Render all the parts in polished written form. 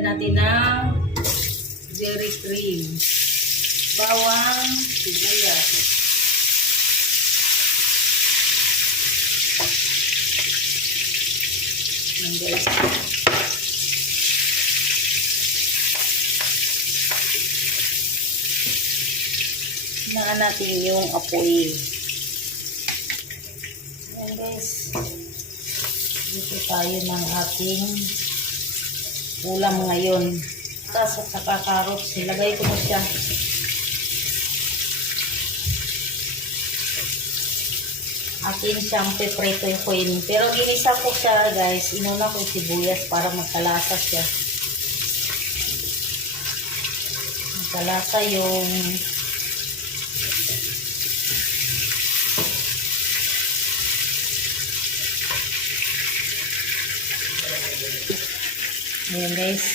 Lagyan natin ng dairy cream. Bawang, sibuyas. Ayan guys. Hinaan natin yung apoy. Ayan guys. Dito tayo ng ating ulam ngayon. Tapos at saka carrots. Ilagay ko na siya. Atin siyang pepritoin. Pero ginisa ko siya guys. Inuna ko yung sibuyas para magkalasa siya. Magkalasa yung ayan guys.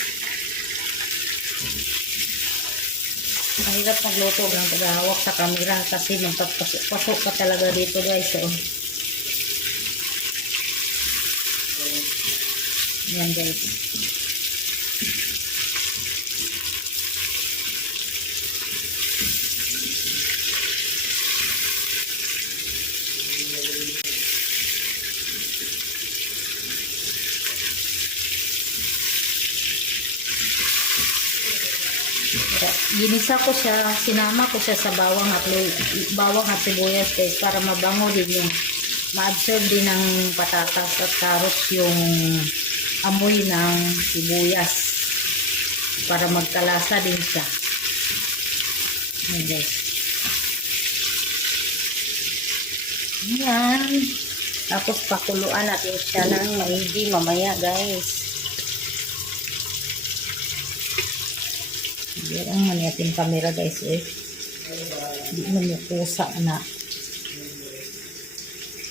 Mahirap magluto ng paghahawak sa camera kasi magpapasok ka talaga dito guys. So, ayan guys. Ginisa ko siya, sinama ko siya sa bawang at sibuyas guys para mabango din yung ma-absorb din ng patatas at carrots yung amoy ng sibuyas para magkalasa din siya. Ayan guys. Ayan. Tapos pakuluan natin siya ng maigi mamaya guys. Yan man natin camera guys eh. Hindi man yung pusa na.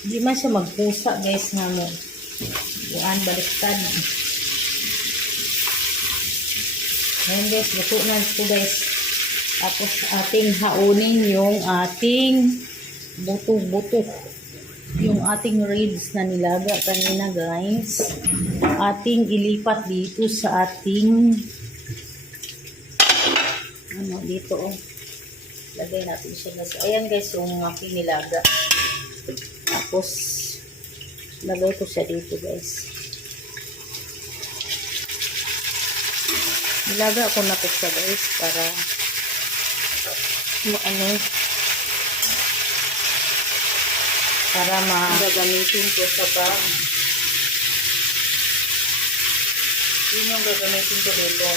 Hindi man siya magpusa guys nga mo. Buwan baliktad. Ayan guys, luto na ito guys. Tapos ating haunin yung ating buto-buto. Yung ating ribs na nilaga kanina guys. Ating ilipat dito sa ating dito oh. Lagay natin siya guys. Ayan guys yung aking nilaga. Tapos lagay ko siya dito guys. Nilaga ko na po siya guys para para magagamitin ko sa pag yun yung gagamitin ko dito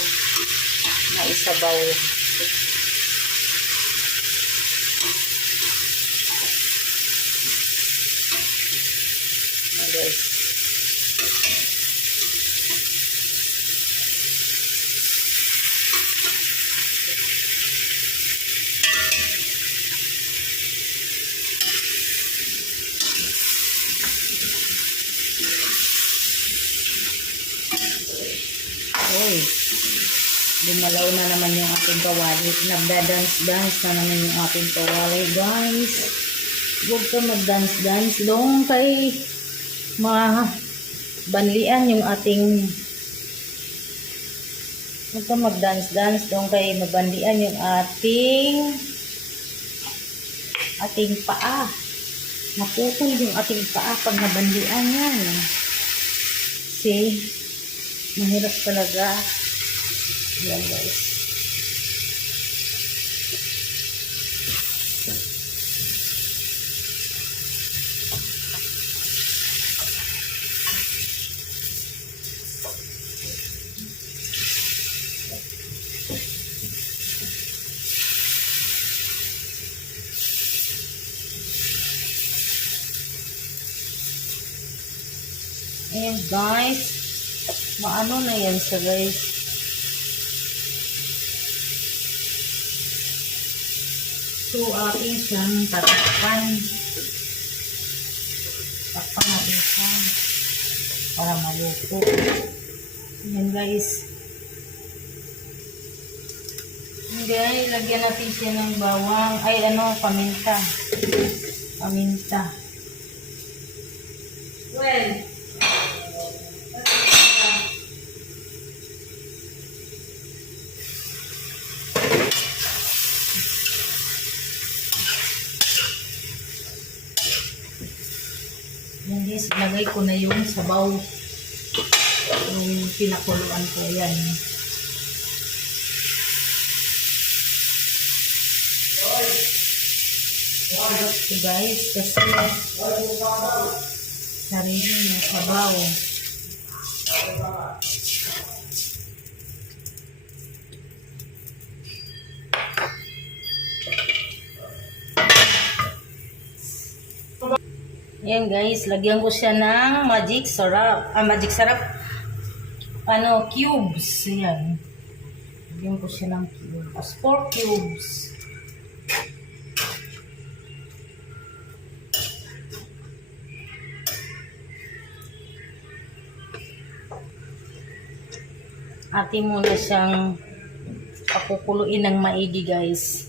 na isabaw. Guys. Oy. Dumalaw na naman yung ating kawali. Nagda-dance-dance na naman yung ating kawali, guys. Huwag ka mag-dance-dance. Doon kay mabanlian yung ating huwag ka mag-dance-dance. Doon kay mabanlian yung ating paa. Naputol yung ating paa pag nabanlian yan. See? Mahirap talaga. Yan guys. Ayan guys. Maano na yan siya guys. So, ating siyang tatakpan. Takpan natin siya para maluto. Ayan guys. Ayan, lagyan natin siya ng bawang. Ay, paminta. Paminta. Well, ilagay ko na yung sabaw. Yung pinakuluan ko. Ayan. So guys, kasi sarili na sabaw. Ayan guys, lagyan ko siya ng magic syrup. Magic syrup. Cubes. Ayan. Lagyan ko siya ng cubes. 4 cubes. Atin muna siyang pakukuluin ng maigi guys.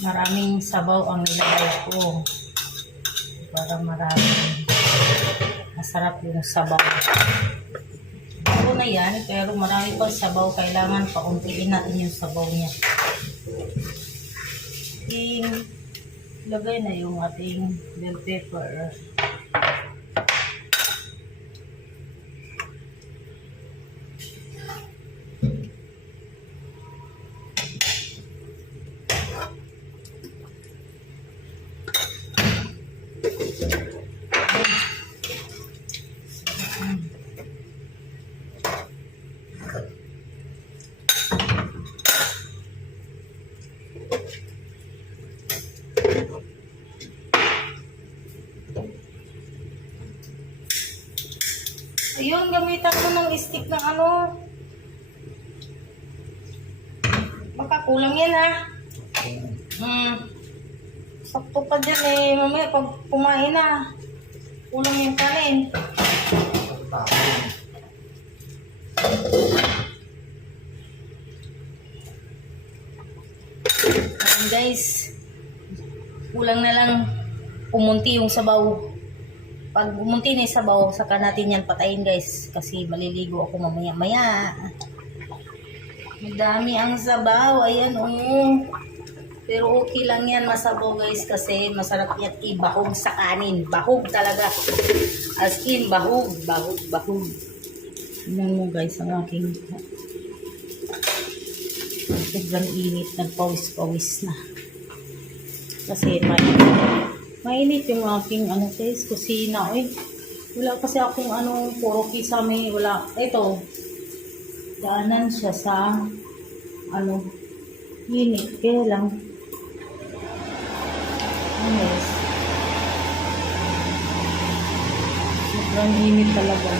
Maraming sabaw ang nilagay ko para maraming masarap yung sabaw. Ito na yan, pero marami pang sabaw. Kailangan pauntiin natin yung sabaw niya. Lagay na yung ating bell pepper. Ayun, gamitan ko ng stick ng ano. Baka kulang yan ha. Sakto pa dyan eh. Mamaya pag kumain na, kulang yung kanin. Ayan guys. Kulang na lang umunti yung sabaw. Pag umunti na yung sabaw, saka natin yan patayin guys. Kasi maliligo ako mamaya-maya. Madami ang sabaw. Ayan oh. Pero okay lang yan masabaw guys. Kasi masarap yan ibahog sa kanin. Bahog talaga. As in bahog. Bahog. Tingnan mo guys ang aking sobrang init. Nagpawis-pawis na. Kasi mainit yung aking guys, kusina. Wala kasi akong puro kisame. Wala. Ito, daanan siya sa init. Kaya lang. Yes. Sobrang init talaga.